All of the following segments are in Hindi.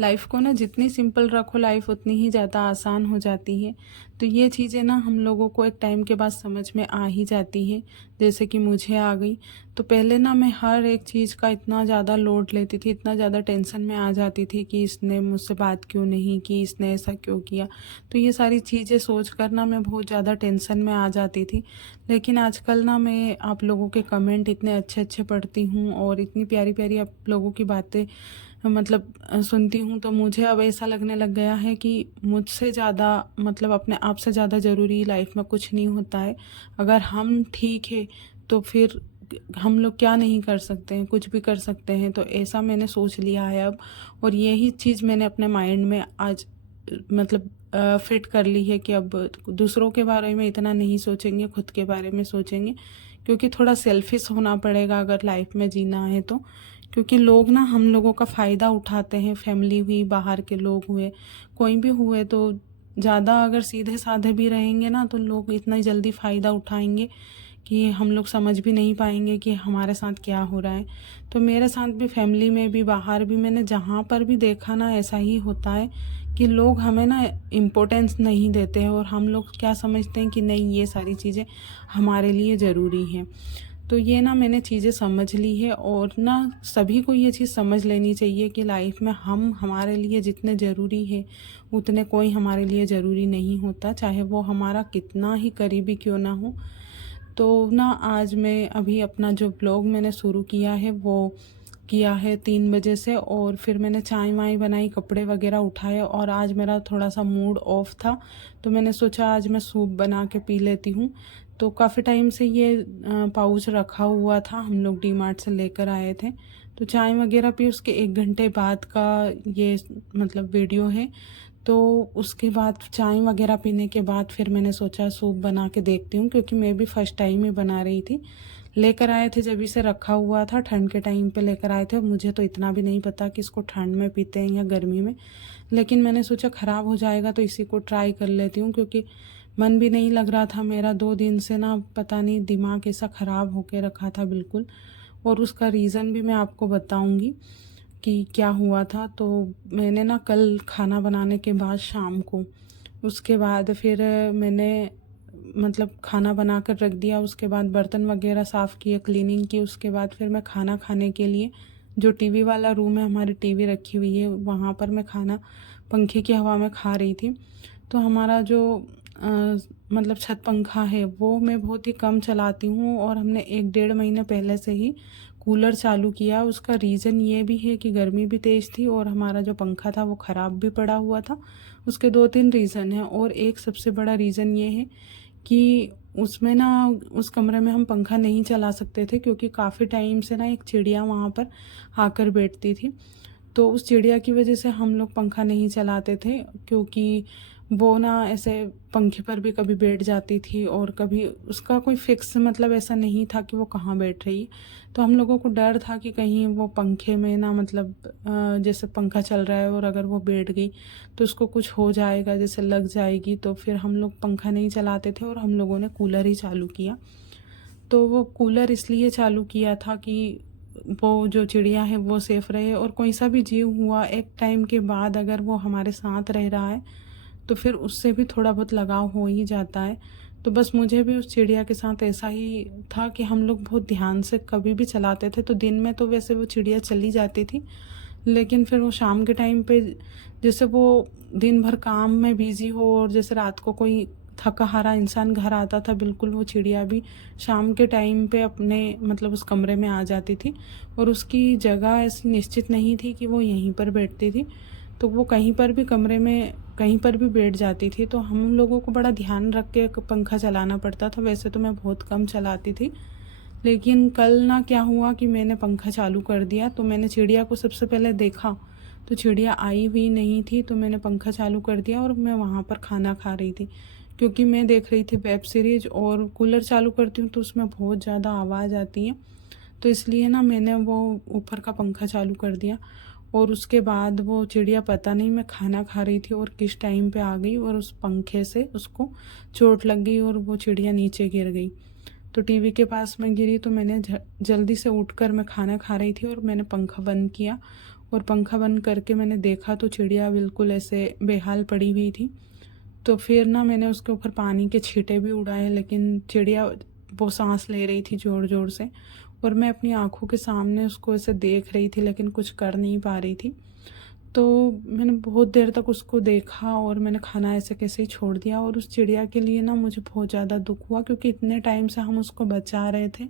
लाइफ को ना जितनी सिंपल रखो लाइफ उतनी ही ज़्यादा आसान हो जाती है। तो ये चीज़ें ना हम लोगों को एक टाइम के बाद समझ में आ ही जाती है, जैसे कि मुझे आ गई। तो पहले ना मैं हर एक चीज़ का इतना ज़्यादा लोड लेती थी, इतना ज़्यादा टेंशन में आ जाती थी कि इसने मुझसे बात क्यों नहीं की, इसने ऐसा क्यों किया। तो ये सारी चीज़ें सोच कर ना मैं बहुत ज़्यादा टेंशन में आ जाती थी। लेकिन आजकल ना मैं आप लोगों के कमेंट इतने अच्छे अच्छे पढ़ती हूँ और इतनी प्यारी प्यारी आप लोगों की बातें मतलब सुनती हूँ, तो मुझे अब ऐसा लगने लग गया है कि मुझसे ज़्यादा मतलब अपने आप से ज़्यादा ज़रूरी लाइफ में कुछ नहीं होता है। अगर हम ठीक है तो फिर हम लोग क्या नहीं कर सकते हैं, कुछ भी कर सकते हैं। तो ऐसा मैंने सोच लिया है अब, और यही चीज़ मैंने अपने माइंड में आज मतलब फिट कर ली है कि अब दूसरों के बारे में इतना नहीं सोचेंगे, खुद के बारे में सोचेंगे। क्योंकि थोड़ा सेल्फिश होना पड़ेगा अगर लाइफ में जीना है तो। क्योंकि लोग ना हम लोगों का फ़ायदा उठाते हैं, फैमिली हुई, बाहर के लोग हुए, कोई भी हुए। तो ज़्यादा अगर सीधे साधे भी रहेंगे ना तो लोग इतना जल्दी फ़ायदा उठाएंगे कि हम लोग समझ भी नहीं पाएंगे कि हमारे साथ क्या हो रहा है। तो मेरे साथ भी, फैमिली में भी, बाहर भी, मैंने जहाँ पर भी देखा ना ऐसा ही होता है कि लोग हमें ना इम्पोर्टेंस नहीं देते हैं, और हम लोग क्या समझते हैं कि नहीं ये सारी चीज़ें हमारे लिए ज़रूरी हैं। तो ये ना मैंने चीज़ें समझ ली है, और ना सभी को ये चीज़ समझ लेनी चाहिए कि लाइफ में हम हमारे लिए जितने ज़रूरी है उतने कोई हमारे लिए ज़रूरी नहीं होता, चाहे वो हमारा कितना ही करीबी क्यों ना हो। तो ना आज मैं अभी अपना जो ब्लॉग मैंने शुरू किया है वो किया है 3 बजे से, और फिर मैंने चाय वाय बनाई, कपड़े वगैरह उठाए, और आज मेरा थोड़ा सा मूड ऑफ था तो मैंने सोचा आज मैं सूप बना के पी लेती हूँ। तो काफ़ी टाइम से ये पाउच रखा हुआ था, हम लोग डी मार्ट से लेकर आए थे। तो चाय वगैरह पी, उसके 1 घंटे बाद का ये मतलब वीडियो है। तो उसके बाद चाय वगैरह पीने के बाद फिर मैंने सोचा सूप बना के देखती हूँ, क्योंकि मैं भी फर्स्ट टाइम ही बना रही थी। लेकर आए थे जब इसे रखा हुआ था, ठंड के टाइम पे लेकर आए थे। मुझे तो इतना भी नहीं पता कि इसको ठंड में पीते हैं या गर्मी में, लेकिन मैंने सोचा ख़राब हो जाएगा तो इसी को ट्राई कर लेती हूँ। क्योंकि मन भी नहीं लग रहा था मेरा, 2 दिन से ना पता नहीं दिमाग ऐसा ख़राब होके रखा था बिल्कुल। और उसका रीज़न भी मैं आपको बताऊँगी कि क्या हुआ था। तो मैंने ना कल खाना बनाने के बाद शाम को, उसके बाद फिर मैंने मतलब खाना बना कर रख दिया। उसके बाद बर्तन वगैरह साफ़ किए, क्लीनिंग की। उसके बाद फिर मैं खाना खाने के लिए, जो टीवी वाला रूम है, हमारी टीवी रखी हुई है, वहाँ पर मैं खाना पंखे की हवा में खा रही थी। तो हमारा जो मतलब छत पंखा है वो मैं बहुत ही कम चलाती हूँ, और हमने 1 डेढ़ महीने पहले से ही कूलर चालू किया। उसका रीज़न ये भी है कि गर्मी भी तेज़ थी और हमारा जो पंखा था वो ख़राब भी पड़ा हुआ था। उसके 2-3 रीज़न हैं, और एक सबसे बड़ा रीज़न ये है कि उसमें ना, उस कमरे में हम पंखा नहीं चला सकते थे, क्योंकि काफ़ी टाइम से ना एक चिड़िया वहाँ पर आकर बैठती थी। तो उस चिड़िया की वजह से हम लोग पंखा नहीं चलाते थे, क्योंकि वो ना ऐसे पंखे पर भी कभी बैठ जाती थी, और कभी उसका कोई फिक्स मतलब ऐसा नहीं था कि वो कहाँ बैठ रही है। तो हम लोगों को डर था कि कहीं वो पंखे में ना मतलब जैसे पंखा चल रहा है और अगर वो बैठ गई तो उसको कुछ हो जाएगा, जैसे लग जाएगी। तो फिर हम लोग पंखा नहीं चलाते थे और हम लोगों ने कूलर ही चालू किया। तो वो कूलर इसलिए चालू किया था कि वो जो चिड़िया है वो सेफ रहे, और कोई सा भी जीव हुआ एक टाइम के बाद अगर वो हमारे साथ रह रहा है तो फिर उससे भी थोड़ा बहुत लगाव हो ही जाता है। तो बस मुझे भी उस चिड़िया के साथ ऐसा ही था कि हम लोग बहुत ध्यान से कभी भी चलाते थे। तो दिन में तो वैसे वो चिड़िया चली जाती थी, लेकिन फिर वो शाम के टाइम पे, जैसे वो दिन भर काम में बिजी हो और जैसे रात को कोई थका हारा इंसान घर आता था, बिल्कुल वो चिड़िया भी शाम के टाइम पे अपने मतलब उस कमरे में आ जाती थी। और उसकी जगह ऐसी निश्चित नहीं थी कि वो यहीं पर बैठती थी, तो वो कहीं पर भी कमरे में कहीं पर भी बैठ जाती थी। तो हम लोगों को बड़ा ध्यान रख के पंखा चलाना पड़ता था। वैसे तो मैं बहुत कम चलाती थी, लेकिन कल ना क्या हुआ कि मैंने पंखा चालू कर दिया। तो मैंने चिड़िया को सबसे पहले देखा, तो चिड़िया आई हुई नहीं थी। तो मैंने पंखा चालू कर दिया और मैं वहाँ पर खाना खा रही थी, क्योंकि मैं देख रही थी वेब सीरीज, और कूलर चालू करती हूँ तो उसमें बहुत ज़्यादा आवाज़ आती है। तो इसलिए ना मैंने वो ऊपर का पंखा चालू कर दिया। और उसके बाद वो चिड़िया पता नहीं मैं खाना खा रही थी और किस टाइम पे आ गई, और उस पंखे से उसको चोट लग गई और वो चिड़िया नीचे गिर गई। तो टीवी के पास में गिरी। तो मैंने जल्दी से उठकर, मैं खाना खा रही थी और मैंने पंखा बंद किया और पंखा बंद करके मैंने देखा तो चिड़िया बिल्कुल ऐसे बेहाल पड़ी हुई थी। तो फिर ना मैंने उसके ऊपर पानी के छींटे भी उड़ाए, लेकिन चिड़िया वो सांस ले रही थी ज़ोर ज़ोर से, और मैं अपनी आँखों के सामने उसको ऐसे देख रही थी लेकिन कुछ कर नहीं पा रही थी। तो मैंने बहुत देर तक उसको देखा और मैंने खाना ऐसे कैसे ही छोड़ दिया। और उस चिड़िया के लिए ना मुझे बहुत ज़्यादा दुख हुआ, क्योंकि इतने टाइम से हम उसको बचा रहे थे।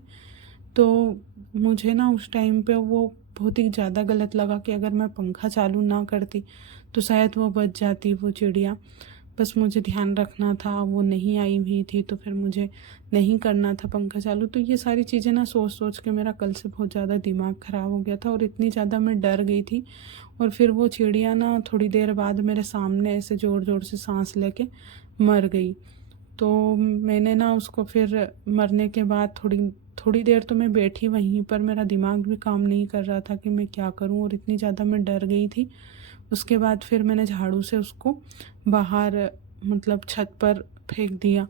तो मुझे ना उस टाइम पे वो बहुत ही ज़्यादा गलत लगा कि अगर मैं पंखा चालू ना करती तो शायद वो बच जाती वो चिड़िया। बस मुझे ध्यान रखना था, वो नहीं आई हुई थी तो फिर मुझे नहीं करना था पंखा चालू। तो ये सारी चीज़ें ना सोच सोच के मेरा कल से बहुत ज़्यादा दिमाग ख़राब हो गया था, और इतनी ज़्यादा मैं डर गई थी। और फिर वो चिड़िया ना थोड़ी देर बाद मेरे सामने ऐसे ज़ोर ज़ोर से सांस लेके मर गई। तो मैंने ना उसको फिर मरने के बाद थोड़ी थोड़ी देर तो मैं बैठी वहीं पर, मेरा दिमाग भी काम नहीं कर रहा था कि मैं क्या करूं, और इतनी ज़्यादा मैं डर गई थी। उसके बाद फिर मैंने झाड़ू से उसको बाहर मतलब छत पर फेंक दिया।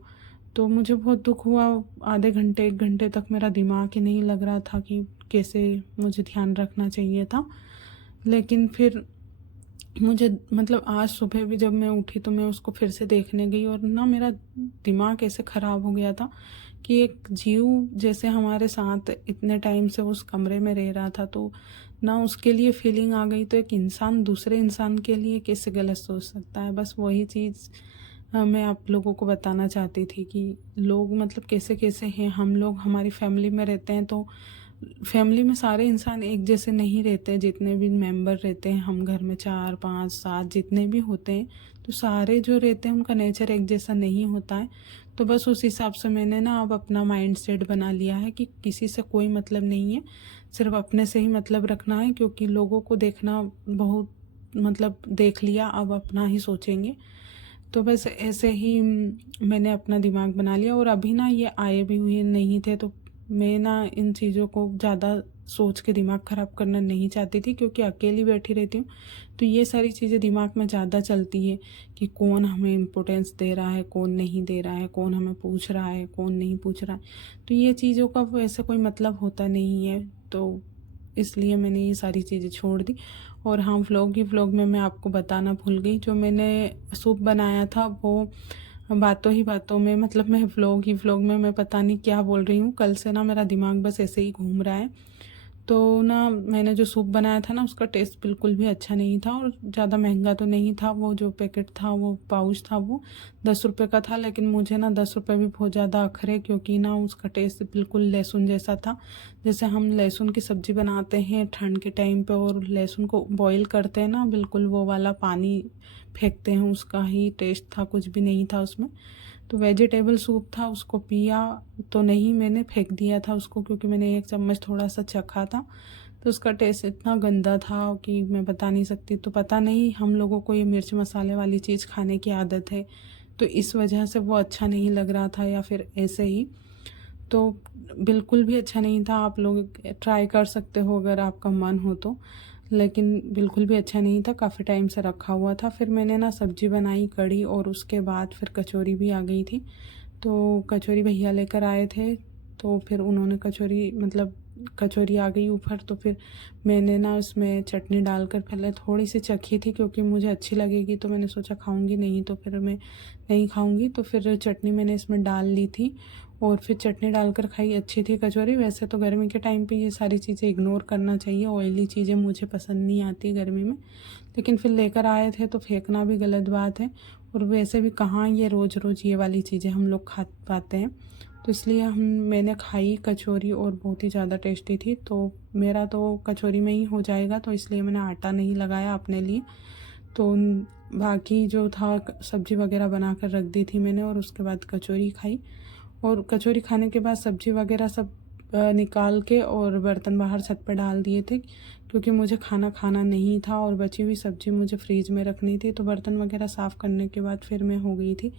तो मुझे बहुत दुख हुआ। आधे घंटे 1 घंटे तक मेरा दिमाग ही नहीं लग रहा था कि कैसे मुझे ध्यान रखना चाहिए था। लेकिन फिर मुझे मतलब आज सुबह भी जब मैं उठी तो मैं उसको फिर से देखने गई, और ना मेरा दिमाग ऐसे ख़राब हो गया था कि एक जीव जैसे हमारे साथ इतने टाइम से उस कमरे में रह रहा था, तो ना उसके लिए फीलिंग आ गई। तो एक इंसान दूसरे इंसान के लिए कैसे गलत सोच सकता है। बस वही चीज़ मैं आप लोगों को बताना चाहती थी कि लोग मतलब कैसे कैसे हैं। हम लोग हमारी फैमिली में रहते हैं, तो फैमिली में सारे इंसान एक जैसे नहीं रहते। जितने भी मेंबर रहते हैं हम घर में 4 5 7 जितने भी होते हैं, तो सारे जो रहते हैं उनका नेचर एक जैसा नहीं होता है। तो बस उस हिसाब से मैंने ना अब अपना माइंड सेट बना लिया है कि किसी से कोई मतलब नहीं है, सिर्फ अपने से ही मतलब रखना है। क्योंकि लोगों को देखना बहुत मतलब देख लिया, अब अपना ही सोचेंगे। तो बस ऐसे ही मैंने अपना दिमाग बना लिया। और अभी ना ये आए भी हुए नहीं थे, तो मैं ना इन चीज़ों को ज़्यादा सोच के दिमाग ख़राब करना नहीं चाहती थी, क्योंकि अकेली बैठी रहती हूँ। तो ये सारी चीज़ें दिमाग में ज़्यादा चलती है कि कौन हमें इम्पोर्टेंस दे रहा है, कौन नहीं दे रहा है, कौन हमें पूछ रहा है, कौन नहीं पूछ रहा है। तो ये चीज़ों का वैसे कोई मतलब होता नहीं है। तो इसलिए मैंने ये सारी चीज़ें छोड़ दी। और हाँ, व्लॉग में मैं आपको बताना भूल गई, जो मैंने सूप बनाया था वो बातों ही बातों में मतलब मैं व्लॉग में मैं पता नहीं क्या बोल रही हूँ। कल से ना मेरा दिमाग बस ऐसे ही घूम रहा है। तो ना मैंने जो सूप बनाया था ना उसका टेस्ट बिल्कुल भी अच्छा नहीं था, और ज़्यादा महंगा तो नहीं था। वो जो पैकेट था, वो पाउच था, वो 10 रुपये का था। लेकिन मुझे ना 10 रुपये भी बहुत ज़्यादा अखरे, क्योंकि ना उसका टेस्ट बिल्कुल लहसुन जैसा था। जैसे हम लहसुन की सब्ज़ी बनाते हैं ठंड के टाइम पे और लहसुन को बॉईल करते हैं ना, बिल्कुल वो वाला पानी फेंकते हैं, उसका ही टेस्ट था, कुछ भी नहीं था उसमें। तो वेजिटेबल सूप था, उसको पिया तो नहीं, मैंने फेंक दिया था उसको, क्योंकि मैंने 1 चम्मच थोड़ा सा चखा था। तो उसका टेस्ट इतना गंदा था कि मैं बता नहीं सकती। तो पता नहीं हम लोगों को ये मिर्च मसाले वाली चीज़ खाने की आदत है, तो इस वजह से वो अच्छा नहीं लग रहा था, या फिर ऐसे ही। तो बिल्कुल भी अच्छा नहीं था। आप लोग ट्राई कर सकते हो अगर आपका मन हो तो, लेकिन बिल्कुल भी अच्छा नहीं था, काफ़ी टाइम से रखा हुआ था। फिर मैंने ना सब्जी बनाई कढ़ी, और उसके बाद फिर कचौरी भी आ गई थी। तो कचौरी भैया लेकर आए थे, तो फिर उन्होंने कचौरी मतलब कचौरी आ गई ऊपर। तो फिर मैंने ना उसमें चटनी डालकर पहले थोड़ी सी चखी थी, क्योंकि मुझे अच्छी लगेगी, तो मैंने सोचा खाऊंगी नहीं तो फिर मैं नहीं खाऊंगी। तो फिर चटनी मैंने इसमें डाल ली थी, और फिर चटनी डालकर खाई, अच्छी थी कचौरी। वैसे तो गर्मी के टाइम पे ये सारी चीज़ें इग्नोर करना चाहिए, ऑयली चीज़ें मुझे पसंद नहीं आती गर्मी में। लेकिन फिर लेकर आए थे तो फेंकना भी गलत बात है, और वैसे भी कहाँ ये रोज़ रोज़ ये वाली चीज़ें हम लोग खा पाते हैं। तो इसलिए मैंने खाई कचौरी, और बहुत ही ज़्यादा टेस्टी थी। तो मेरा तो कचौरी में ही हो जाएगा, तो इसलिए मैंने आटा नहीं लगाया अपने लिए। तो बाकी जो था सब्ज़ी वगैरह बना कर रख दी थी मैंने, और उसके बाद कचौरी खाई। और कचौरी खाने के बाद सब्ज़ी वगैरह सब निकाल के और बर्तन बाहर छत पर डाल दिए थे, क्योंकि मुझे खाना खाना नहीं था, और बची हुई सब्ज़ी मुझे फ्रीज में रखनी थी। तो बर्तन वगैरह साफ़ करने के बाद फिर मैं हो गई थी